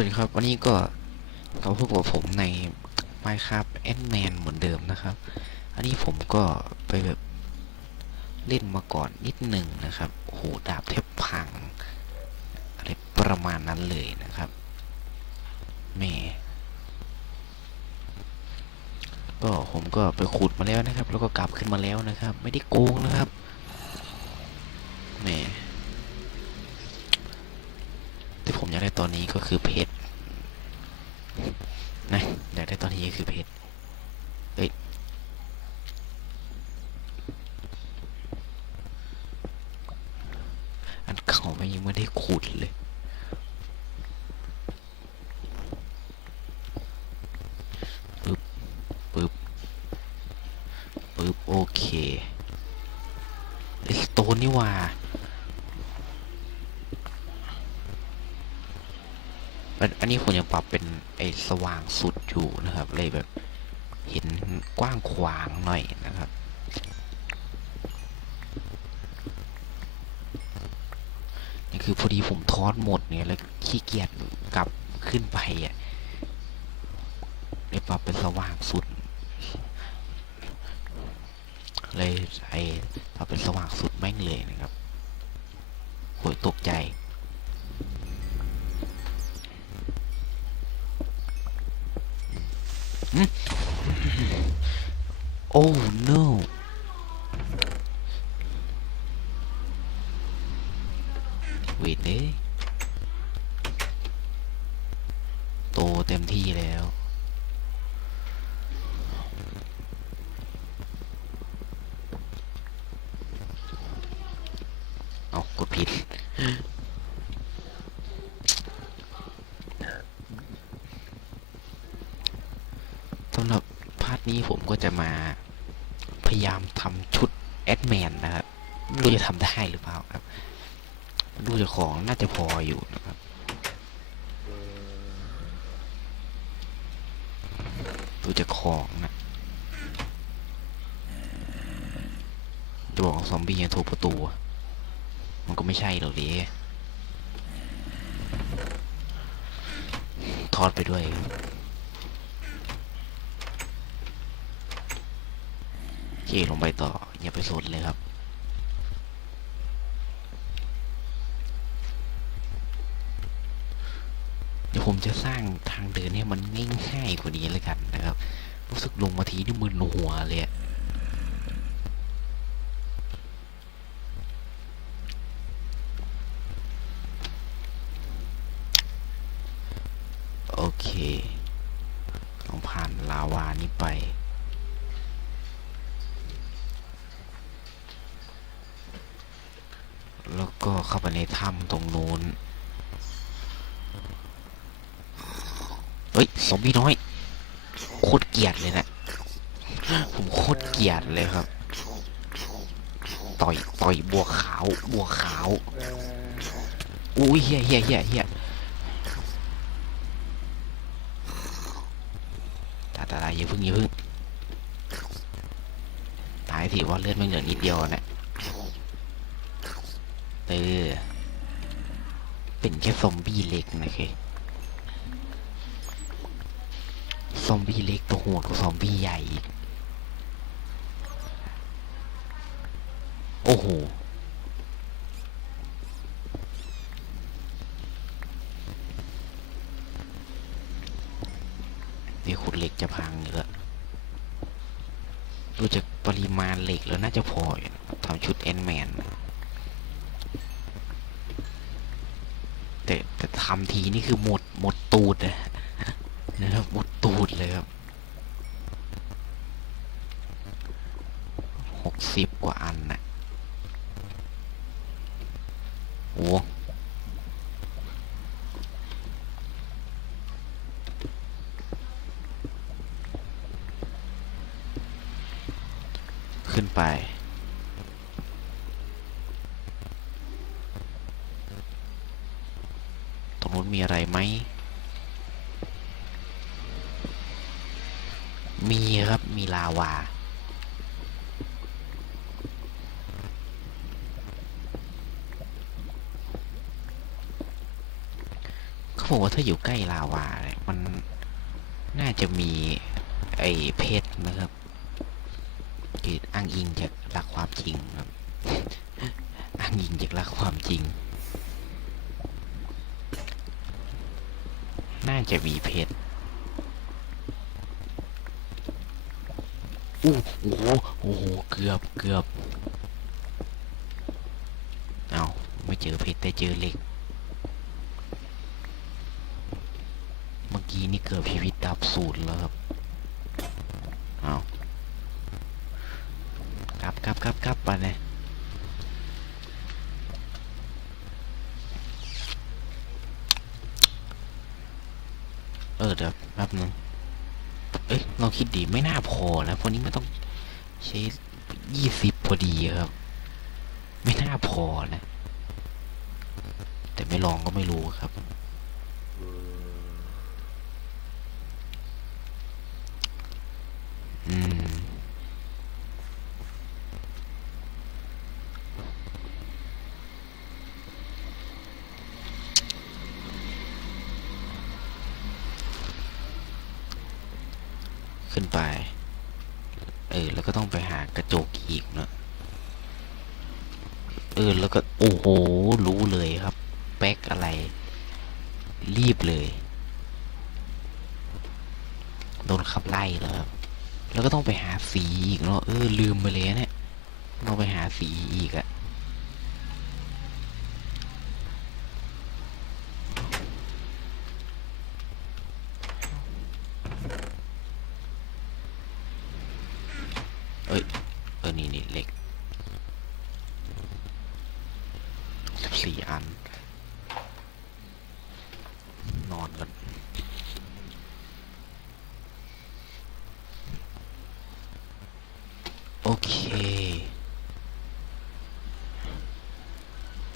วัสดีครับวันนี้ก็กลับมาพบกับผมใน Minecraft a d m a n เหมือนเดิมนะครับ อันนี้ผมก็ไปแบบเล่นมาก่อนนิดหนึ่งนะครับโหดาบแทบพังอะไรประมาณนั้นเลยนะครับแม่ก็ผมก็ไปขุดมาแล้วนะครับ แล้วก็กลับขึ้นมาแล้วนะครับ ไม่ได้โกงนะครับแม่ ที่ผมอยากได้ตอนนี้ก็คือเพชรนะอยากได้ตอนนี้ก็คือเพชรเฮ้ยอันเขาไม่ยังไม่ได้ขุดเลย ปึ๊บ ปึ๊บ ปึ๊บ โอเคไอ้สโตนนี่หว่า อันอันนี้ผมยัง ปรับเป็นไอ้สว่างสุดอยู่นะครับ เลยแบบเห็นกว้างขวางหน่อยนะครับนี่คือพอดีผมทอดหมดเนี่ยแล้วขี้เกียจกลับขึ้นไปอะเลยปรับเป็นสว่างสุด เลยไอ้ปรับเป็นสว่างสุดแม่งเลยนะครับโหยตกใจ Oh นี้ผมก็จะมาพยายามทำชุดแอดแมนนะครับไม่รู้จะทำได้หรือเปล่าครับ ดูจากของน่าจะพออยู่นะครับดูจากของนะจะบอกซอมบี้ยังทุบประตู มันก็ไม่ใช่หรอกดิทอดไปด้วยครับ เขี่ลงไปต่อ อย่าไปสนเลยครับ เดี๋ยวผมจะสร้างทางเดินให้มันง่ายๆกว่านี้เลยกันนะครับ รู้สึกลงมาทีนี่มึนหัวเลยอะโอเคต้องผ่านลาวานี้ไป แล้วก็เข้าไปในถ้ำตรงนู้น เฮ้ย ซอ มบี้น้อย โคตรเกลียดเลยนะ ผมโคตรเกลียดเลยครับ ต่อย ต่อยบัวขาว บัวขาวอุ้ยเฮียเฮียเฮียเฮียตาตาตาอย่าพึ่งอย่าพึ่งตายสิว่าเลือดไม่เหลือนิดเดียวนะเออเป็นแค่ซอมบี้เล็กนะเค ซอมบี้เล็กตัวโหดกว่าซอมบี้ใหญ่อีกโอ้โห เดี๋ยวขุดเหล็กจะพังอยู่แล้วดูจากปริมาณเหล็กแล้วน่าจะพอทำชุดแอนแมนแต่แต่ทำทีนี่คือหมดหมดตูดนะ นะครับหมดตูดเลย ครับหกสิบกว่าอันนะโอ้ขึ้นไป ตรงนู้นมีอะไรไหม มีครับ มีลาวา เขาบอกว่าถ้าอยู่ใกล้ลาวาเนี่ยมันน่าจะมีไอ้เพชรนะครับคืออ้างอิงจากหลักความจริงครับ อ้างอิงจากหลักความจริง น่าจะมีเพชร อู้โอ้โหโอ้โหเกือบเกือบเอาไม่เจอเพชรแต่เจอเหล็ก เมื่อกี้นี่เกือบชีวิตดับสูตรแล้วครับเอากลับกลับกลับกลับไปเลยเออเดี๋ยวแป๊บนึง เอ้ยเราคิดดีไม่น่าพอนะพวกนี้มันต้องใช้ยี่สิบพอดีครับ ไม่น่าพอนะ แต่ไม่ลองก็ไม่รู้ครับ อืม ขึ้นไป เออ แล้วก็ต้องไปหากระจกอีกเนอะเออ แล้วก็ โอ้โห รู้เลยครับ แป๊กอะไร รีบเลย โดนขับไล่แล้วครับ แล้วก็ต้องไปหาสีอีกเนาะ เออ ลืมไปเลยเนี่ย ต้องไปหาสีอีกอะ เอ้ย เออ นี่นี่เหล็กสิบสี่อัน นอนกันโอเค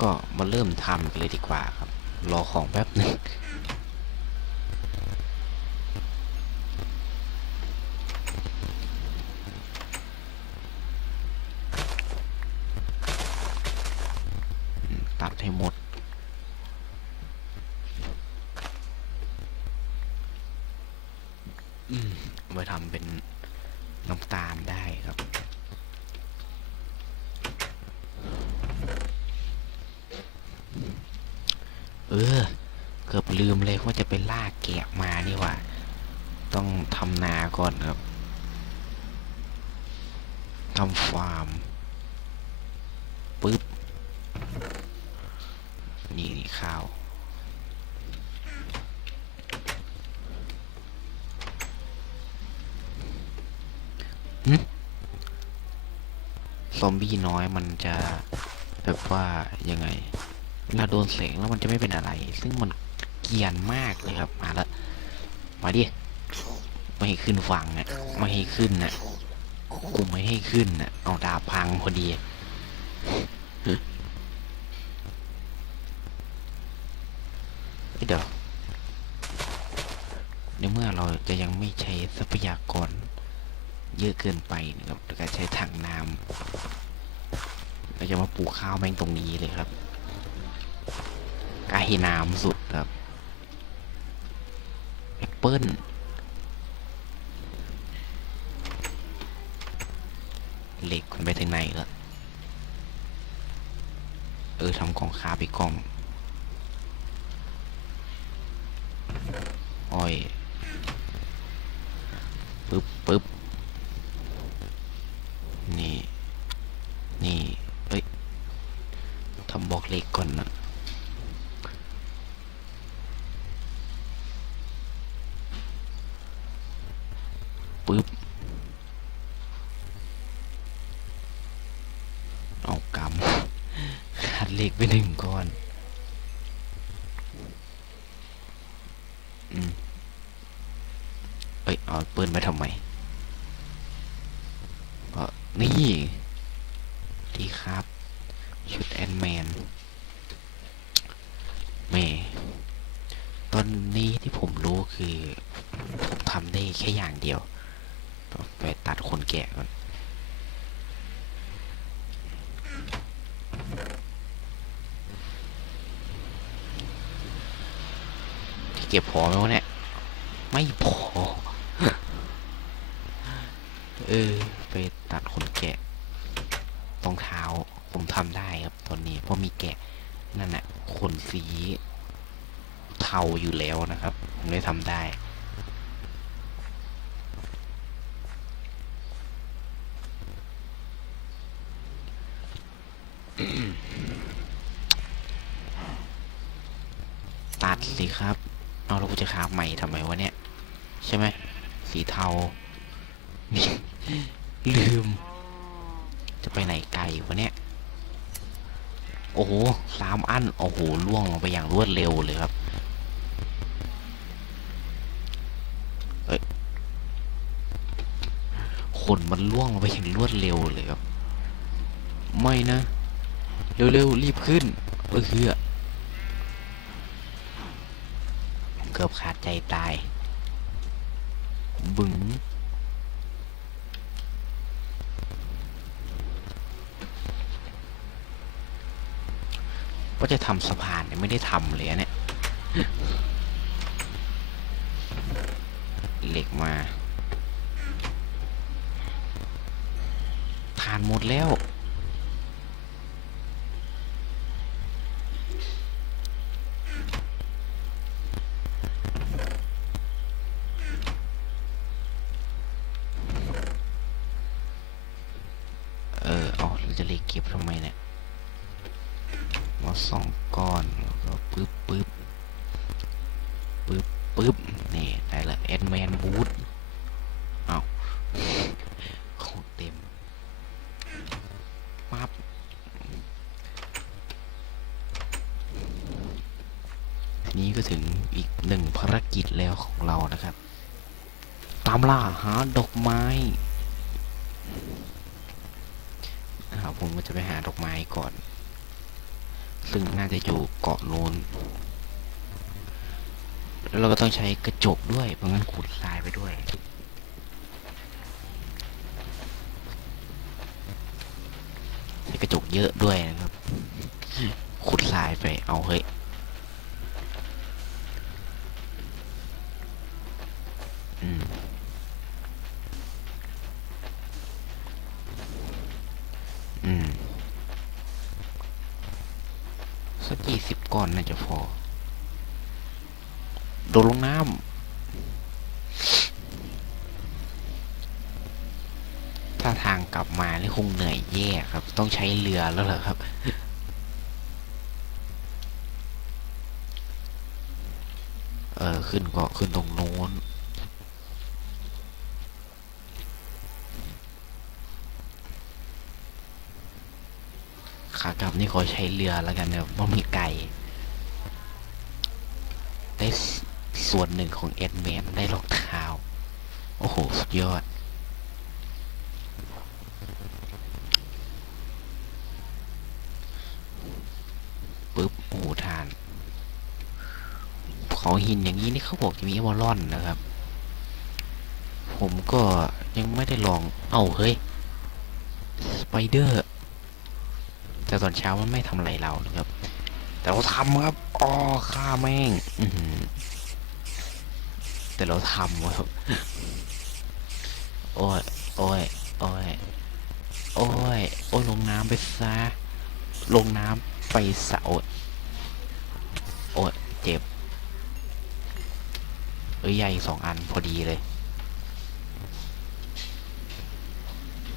ก็มาเริ่มทำกันเลยดีกว่าครับ รอของแป๊บหนึ่ง อืมตัดให้หมด อื มาทำเป็นน้ำตาลได้ครับ เออ เกือบลืมเลยว่าจะไปล่าแกะมานี่ว่า ต้องทำนาก่อนครับทำฟาร์ม ปึ๊บ นี่นี่ข้าว ซอม บี้น้อยมันจะแบบว่ายังไงเวลาโดนแสงแล้วมันจะไม่เป็นอะไร ซึ่งมันเกียนมากเลยครับ มาล้วมาดิไม่ให้ขึ้นฝั่งอะไม่ให้ขึ้นอะกูไม่ให้ขึ้นอะเอาดาบพังพอดีเอ้ยเดี๋ยวในเมื่อเราจะยังไม่ใช้ทรัพยากรเยอะเกินไปนะครับการใช้ถังน้ำ ราจะมาปลูกข้าวแม่งตรงนี้เลยครับใกล้น้ำสุดครับแอปเปิ้ลเหล็กมันไปถึงไหนแล้วเออทำกล่องคาไปกล่อง อ้อย ปึ๊บปึ๊บ นี่ นี่ เอ้ย ทำบล็อกเหล็กก่อนนะ ปึ๊บ เอากำ ขาดเหล็กไปหนึ่งก้อน อืม เอ้ย เอาปืน ไปทำไมเพราะนี่ดีครับ ชุดแอนแมนแม่ตอนนี้ที่ผมรู้คือผมทำได้แค่อย่างเดียว ไปตัดคนแก่ก่อนเก็บพอไหมวะเนี่ย ไม่พอ เออ ไปตัดขนแกะรองเท้าผมทำได้ครับตอนนี้เพราะมีแกะนั่นแหละขนสีเทาอยู่แล้วนะครับ ผมเลยทำได้ตัดสิครับ เอาแล้วกูจะคาบใหม่ทำไมวะเนี่ย ใช่ไหม สีเทา ลืม จะไปไหนไกลวะเนี่ย โอ้โหสามอัน โอ้โหล่วงลงไปอย่างรวดเร็วเลยครับเอ้ยขนมันล่วงลงไปอย่างรวดเร็วเลยครับ ไม่นะ เร็วๆ รีบขึ้นเออเฮือเกือบขาดใจตาย บึ้ง ว่าจะทำสะพานเนี่ยไม่ได้ทำเลยอะเนี่ยเหล็กมาผ่านหมดแล้วเออเอาเราจะเลขเก็บทำไมเนี่ย มาสองก้อนแล้วก็ปึ๊บปึ๊บปึ๊บปึ๊บนี่ได้ละแอดแมนบูทเอาของเต็มปั๊บ ทีนี้ก็ถึงอีกหนึ่งภารกิจแล้วของเรานะครับ ตามล่าหาดอกไม้ นะครับผมก็จะไปหาดอกไม้ก่อน ซึ่งน่า จะอยู่เกาะโนนแล้วเราก็ต้องใช้กระจกด้วยเพราะงั้นขุดทรายไปด้วยใช้กระจกเยอะด้วยนะครับ ขุดทรายไปเอาเฮ้ย อืม อืม สักกี่สิบก้อนน่าจะพอ โดดลงน้ำ ถ้าทางกลับมานี่คงเหนื่อยแย่ครับ ต้องใช้เรือแล้วเหรอครับ เออขึ้นก็ขึ้นตรงโน้นขากลับนี่ขอใช้เรือแล้วกันนะเพราะมีไก่ ได้สส่วนหนึ่งของเอ็ดแมนได้รองเท้า โอ้โห สุดยอด ปึ๊บ โอ้โหทาน เขาหินอย่างนี้นี่เขาบอกจะมีเอวอลอนนะครับ ผมก็ยังไม่ได้ลอง เอ้าเฮ้ย สไปเดอร์ แต่ตอนเช้ามันไม่ทำอะไรเรานะครับ แต่เราทำครับอ๋อฆ่าแม่งแต่เราทำครับ โอ้ย โอ้ย โอ้ย โอ้ย โอ้ย ลงน้ำไปซะ ลงน้ำไปสะโอ้ยโอ้ย เจ็บ เอ้ยใหญ่สองอันพอดีเลย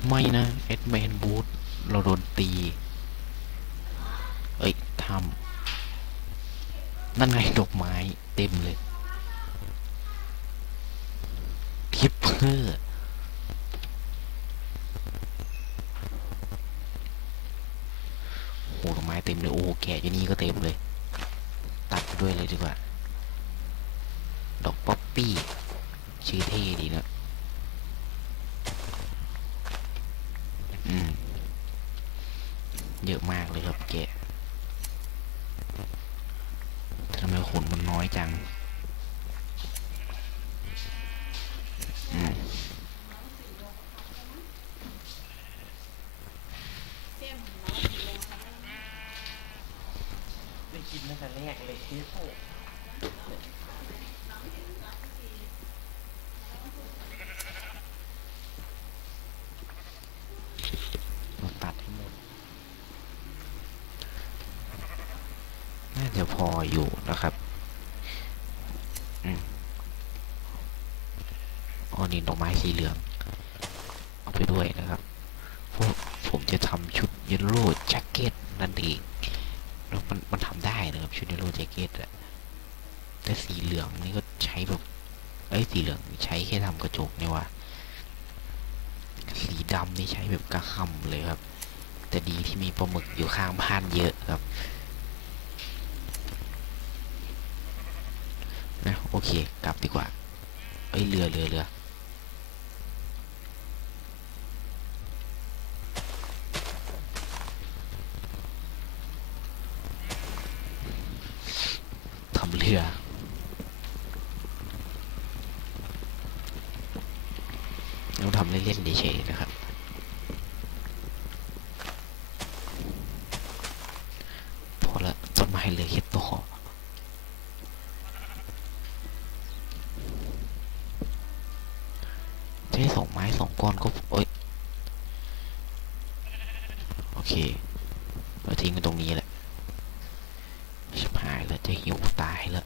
ไม่นะเอ็ดแมนบูธเราโดนตี เอ้ยทำนั่นไงดอกไม้เต็มเลยทิปเปอร์โอ้ดอกไม้เต็มเลย โอ้แกะอยู่นี่ก็เต็มเลย ตัดด้วยเลยดีกว่า ดอกป๊อปปี้ ชื่อเท่ดีนะอืม เยอะมากเลยครับแกะทำไมขนมันน้อยจัง อืม ได้กินตั้งแต่แรกเลยที่โจะพออยู่นะครับอืมอ๋อนี่ดอกไม้สีเหลือง เอาไปด้วยนะครับพราะผมจะทำชุดเยลโล่แจ็คเก็ตนั่นเองแล้วมันมันทำได้นะครับชุดเยลโล่แจ็คเก็ตอะแต่สีเหลืองนี่ก็ใช้แบบเอ้ยสีเหลืองใช้แค่ทำกระจกเนี่ยว่ะสีดำนี่ใช้แบบกระหำเลยครับ แต่ดีที่มีปลาหมึกอยู่ข้างบ้านเยอะครับ นะโอเค กลับดีกว่าเอ้ยเรือเรือเรือ ทำเรือ เราทำเล่นๆเฉยๆนะครับ พอละต้นไม้เหลยแค่ต่อจะให้สองไม้สองก้อนก็โอ๊ยโอเค เราทิ้งกันตรงนี้แหละชิบหายแล้วจะหิวตายแล้ว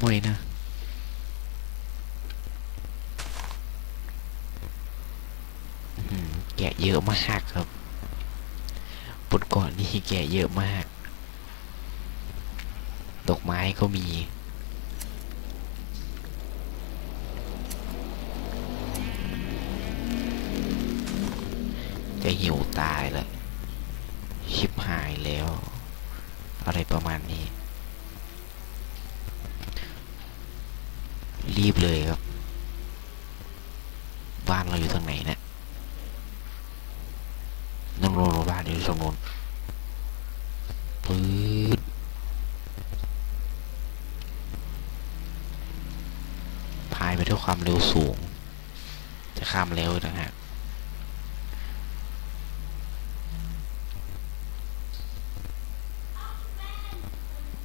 มวยนะแกะเยอะมากครับบนเก่อนนี่แกะเยอะมากดอกไม้ก็มี หิวตายเลยชิบหายแล้ว อะไรประมาณนี้ รีบเลยครับ บ้านเราอยู่ทางไหนเนะี่ยนั่งรถบ้านอยู่ตรงโน้นปื๊ดพายไปด้วยความเร็วสูง จะข้ามเร็วนะฮะ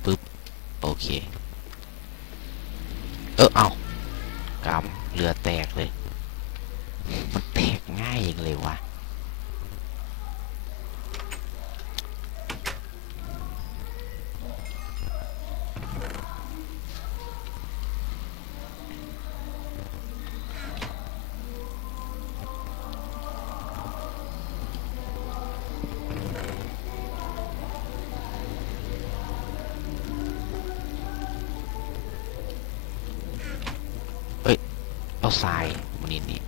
ปึ๊บ โอเค เอ เอาทรายมันนี่นี่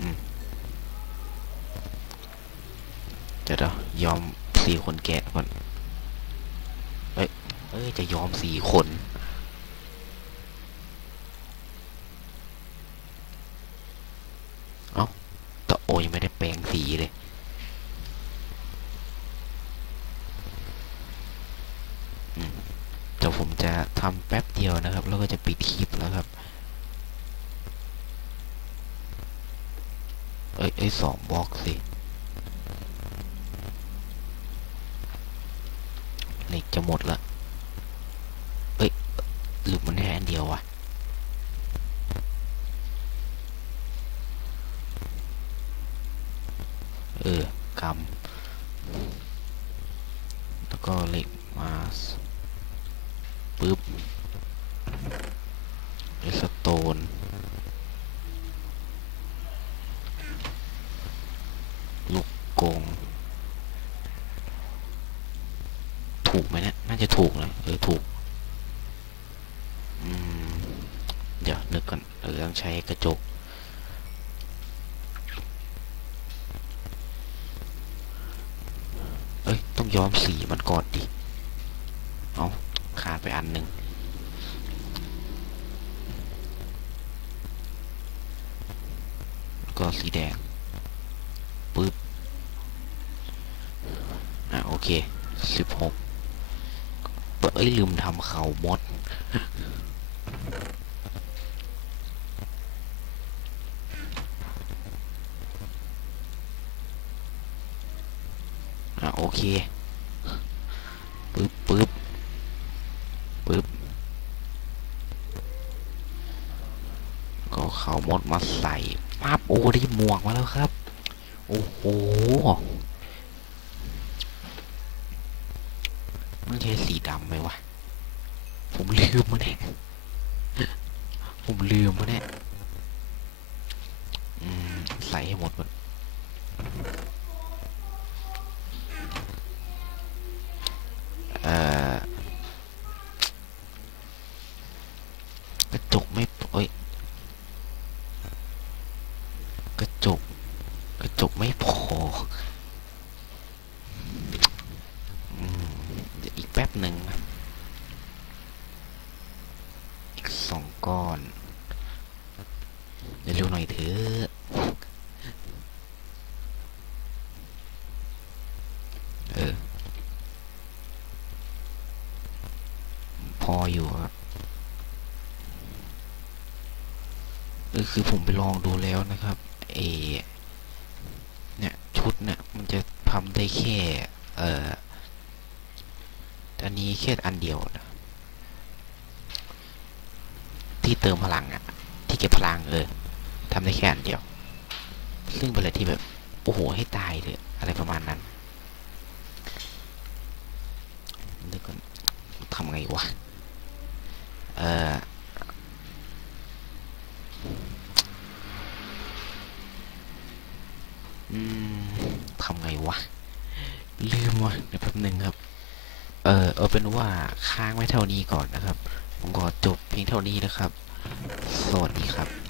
อืมเดี๋ยวเดี๋ยวยอมสี่คนแกะก่อน เอ้ย เอ้ย จะยอมสี่คน เอ้าแต่โอ้ยงไม่ได้แปลงสีเลย อืม เดี๋ยวผม จะทำแป๊บเดียวนะครับ แล้วก็จะปิดคลิปแล้วครับ เอ้ยเอ้ยสองบล็อกสิเหล็กจะหมดละ เอ้ยหรือมันแค่อันเดียววะ เออกำแล้วก็เหล็กมาส ปึ๊บเอสโตน ลูกง ถูกไหมเนะี่ยน่าจะถูกนะเออถูกเดี๋ยวนึกก่อนเออต้องใช้กระจก เอ้ย ต้องย้อมสีมันก่อนดิ เอาขาดไปอันหนึ่งก็สีแดง ปึ๊บ อะ โอเค สิบหกเอ้ย ลืมทำเขามด อะ โอเค ปึ๊บปึ๊บปึ๊บ ก็เขามดมาใส่ปั๊บโอ้ได้หมวกมาแล้วครับ โอ้โห มันใช้สีดำไหมวะ ผมลืมมาเนี่ย ผมลืมมาเนี่ย อืม ใส่ให้หมดก่อนเอ่อกระจกไม่เอ้ย กระจก กระจกไม่พอ อืมเดี๋ยวอีกแป๊บหนึ่งนะอีกสองก้อน เร็วๆหน่อยเถอะเออ พออยู่ครับเออคือผมไปลองดูแล้วนะครับเอเนี่ยชุดเนี่ยมันจะทำได้แค่เอ่ออันนี้แค่อันเดียวนะที่เติมพลังอะที่เก็บพลังเออทำได้แค่อันเดียว ซึ่งเป็นอะไรที่แบบโอ้โหให้ตายเลยอะไรประมาณนั้นนึกก่อนทำไงวะ เอออืมทำไงวะ ลืมวะเดี๋ยวแป๊บหนึ่งครับ เออเอาเป็นว่าค้างไว้เท่านี้ก่อนนะครับ ผมขอจบเพียงเท่านี้นะครับ สวัสดีครับ